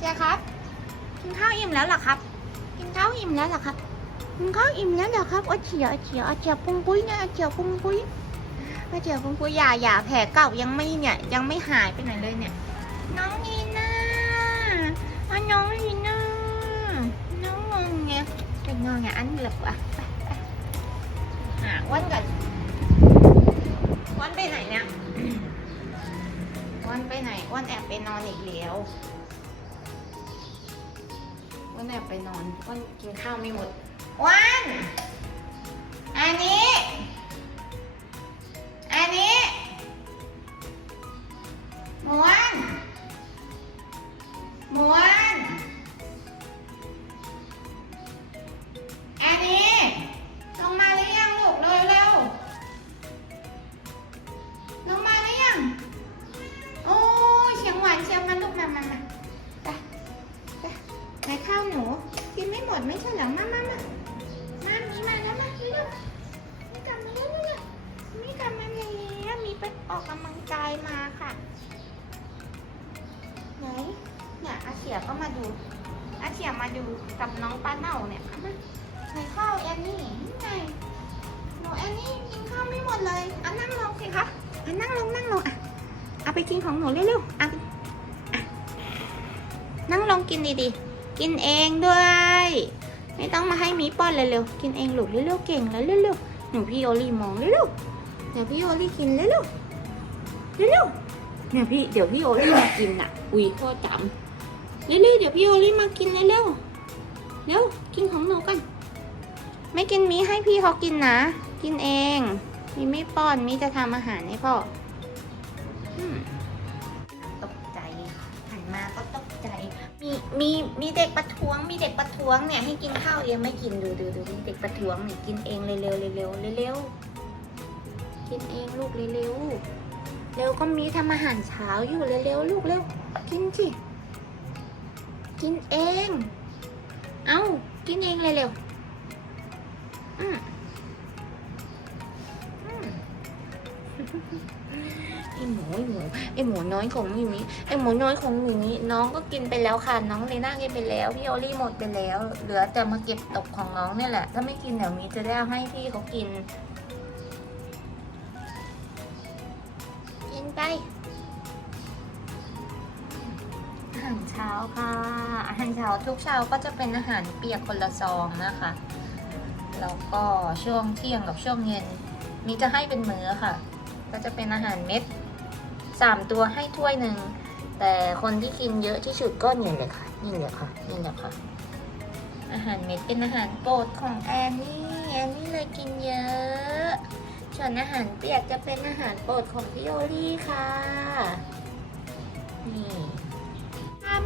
เจียครับ กินข้าวอิ่มแล้วหรอครับ กินข้าวอิ่มแล้วหรอครับ กินข้าวอิ่มแล้วหรอครับอ้เฉียเฉียเฉียปุ้งปุ้ยนะเฉียปุ้งปุ้ยเฉียปุ้งปุ้ยอย่าอย่าแผลเก่ายังไม่เนี่ยยังไม่หายไปไหนเลยเนี่ย น้องนีน่าอ๋อน้องนีน่าน้องงงไงเป็นงงไงอันหลือบอะไปไปหาอ้วันก่อนวันไปไหนเนี่ยวันไปไหนวันแอบไปนอนอีกแล้ว อ้วันแอบไปนอนก็กินข้าวไม่หมดวันอันนี้ ออกกำลังกายมาค่ะไหนเนี่ยอาเฉียก็มาดูอาเฉียมาดูกับน้องป้าเน่าเนี่ยเอามาไหนข้าวแอนนี่นี่ไงหนูแอนนี่กินข้าวไม่หมดเลยอะนั่งลงสิคะอะนั่งลงนั่งลงอะเอาไปกินของหนูเร็วๆอะอะนั่งลงกินดีๆ กินเองด้วย ไม่ต้องมาให้มีป้อนเลยเร็วๆกินเองลูกเร็วๆเก่งแล้วเร็วๆหนูพี่โอลี่มองเร็วๆเดี๋ยวพี่โอลี่กินเร็วๆ เร็วๆเนี่ยพี่เดี๋ยวพี่โอลี่มากินน่ะ อุ้ยโทษจำเร็วๆเดี๋ยวพี่โอลี่มากินเร็วๆเร็วกินของหนูกัน ไม่กินมีให้พี่เขากินนะ กินเอง มีไม่ป้อนมีจะทำอาหารให้พ่ออืมตกใจหันมาก็ตกใจ มีมีมีเด็กประท้วง มีเด็กประท้วงเนี่ยให้กินข้าวเองไม่กินดูดูดูมีเด็กประท้วงเนี่ยกินเองเร็วเร็วเร็วเร็วๆกินเองลูกเร็วเร็วๆ เร็วก็มีทำอาหารเช้าอยู่เร็วเร็วๆลูกเร็วกินสิกินเอง เอ้า กินเองเร็วเร็วอืมอืมไอหมูไอหมูไอหมูน้อยของหมีมีไอหมูน้อยของหมีมีน้องก็กินไปแล้วค่ะน้องเลน่ากินไปแล้วพี่โอลี่หมดไปแล้ว เหลือแต่มาเก็บตกของน้องเนี่ยแหละ ถ้าไม่กินเดี๋ยวมีจะได้เอาให้พี่เขากิน ไป อาหารเช้าค่ะ อาหารเช้าทุกเช้าก็จะเป็นอาหารเปียกคนละซองนะคะ แล้วก็ช่วงเที่ยงกับช่วงเย็นมีจะให้เป็นมื้อค่ะ ก็จะเป็นอาหารเม็ดสามตัวให้ถ้วยหนึ่ง แต่คนที่กินเยอะที่สุดก็เนี่ยเลยค่ะ นี่เลยค่ะ นี่แหละค่ะ อาหารเม็ดเป็นอาหารโปรดของแอนนี่ แอนนี่เลยกินเยอะ ส่วนอาหารเปียกจะเป็นอาหารโปรดของพี่โอลี่ค่ะ นี่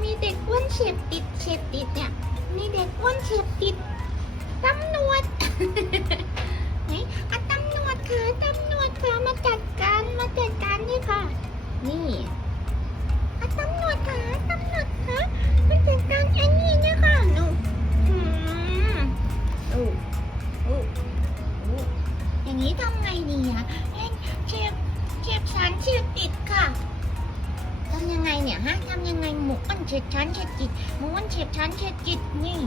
มีเด็กอ้วนเฉียบติดเฉียบติดเนี่ย มีเด็กอ้วนเฉียบติดตำรวจนี่อะตำรวจค่ะตำรวจค่ะมาจัดการมาจัดการนี่ค่ะ นี่ หมูอ้นเฉียบฉันเฉียบจิตม้วนเฉียบฉันเฉียบจิตนี่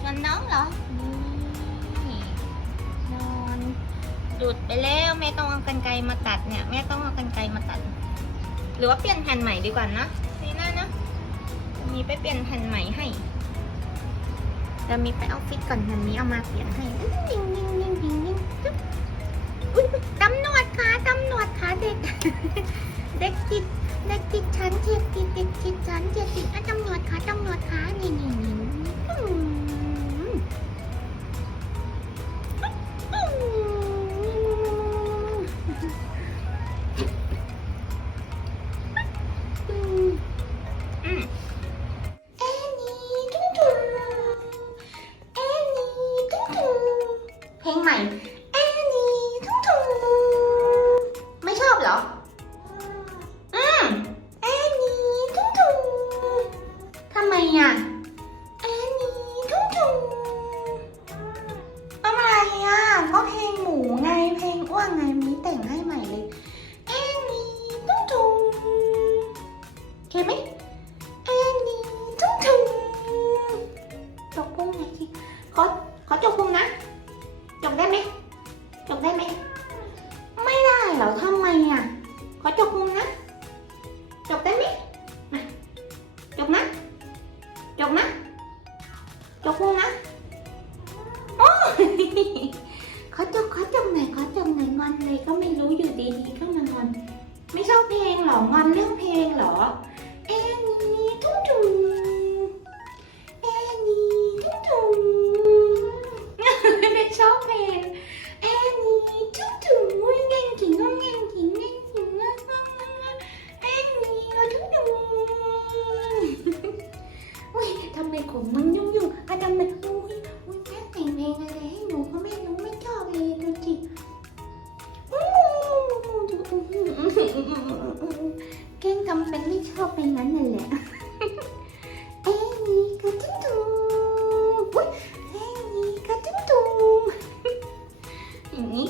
ส่วนน้องเหรอนี่นอนดูดไปแล้วแม่ต้องเอากันไกรมาตัดเนี่ยแม่ต้องเอากันไกรมาตัด หรือว่าเปลี่ยนแผ่นใหม่ดีกว่านะนี่น่านะมีไปเปลี่ยนแผ่นใหม่ให้เดี๋ยวมีไปออฟฟิศก่อนเดี๋ยวมีเอามาเปลี่ยนให้ยิงยิงยิงยิงยิงจุ๊บตำรวจค่ะตำรวจค่ะเด็ก เด็กจิต เด็กติดฉันเจ็บจิตเด็กจิดฉันเจ็บติดอะตำรวจค่ะตำรวจค่ะนี่นี่นี่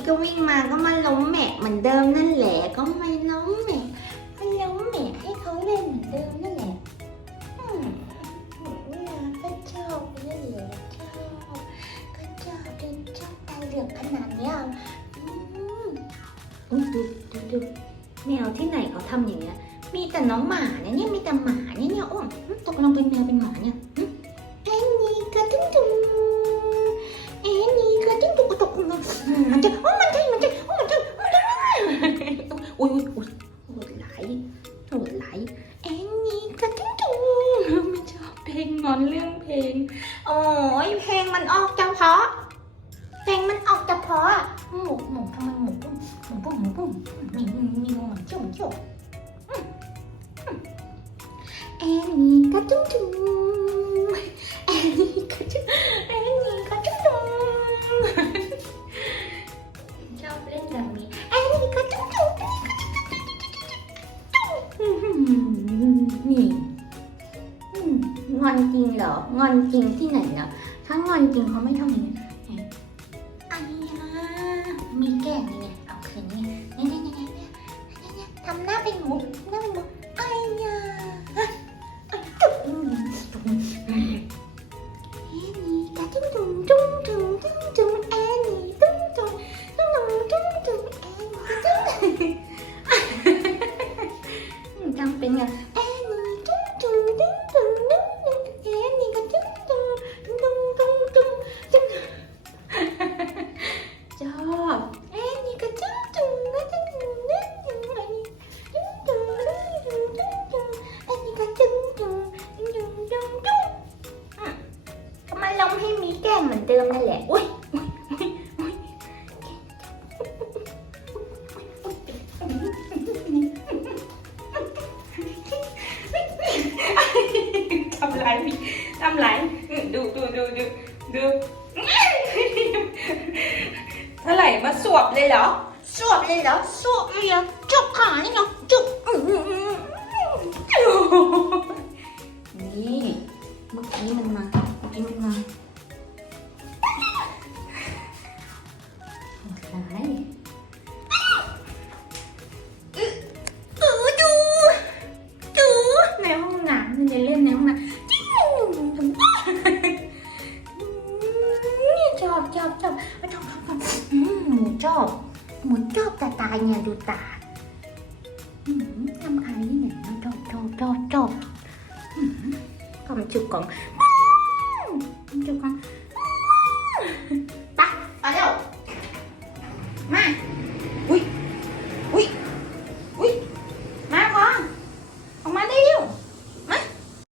ก็วิ่งมาก็มาล้มแหมะเหมือนเดิมนั่นแหละ ก็ไม่ล้มแหมะก็ล้มแหมะให้เขาเล่นเหมือนเดิมนั่นแหละอืมเนี่ยก็ชอบนั่นแหละชอบก็ชอบจนชอบตาเหลือกขนาดเนี้ยอืมอุ๊ยดูดูดูแมวที่ไหนเขาทำอย่างเงี้ย มีแต่น้องหมาเนี่ยเนี่ยมีแต่หมาเนี่ยเนี่ยอ้วนตกลงเป็นแมวเป็นหมาเนี่ย อุ้ยอุ้ยอุ้ยโหดไหลโหดไหลแอนนี่กระตุ้งตุ้งไม่ชอบเพลงงอนเรื่องเพลง โอ้ยเพลงมันออกเฉพาะเพลงมันออกเฉพาะหมูหมูทำไมหมูปุ้มหมูปุ้มหมูปุ้มมีมีหมูเหมือนเจ้าเหมือนเจ้าแอนนี่กระจุ้งจุ้ง มงอนจริงเหรอ งอนจริงที่ไหนเนาะถ้างอนจริงเขาไม่ทำอย่างนี้ สวบเลยเหรอสวบเลยเหรอจุกขานี่เนาะจุกอื้อหือนี่เมื่อกี้มันมาเมื่อกี้มันมา เนี่ยดูตาทำใครที่ไหนนะชอบจอบจอบจอบอืม cầm chụp con chụp con ba ở đâu ma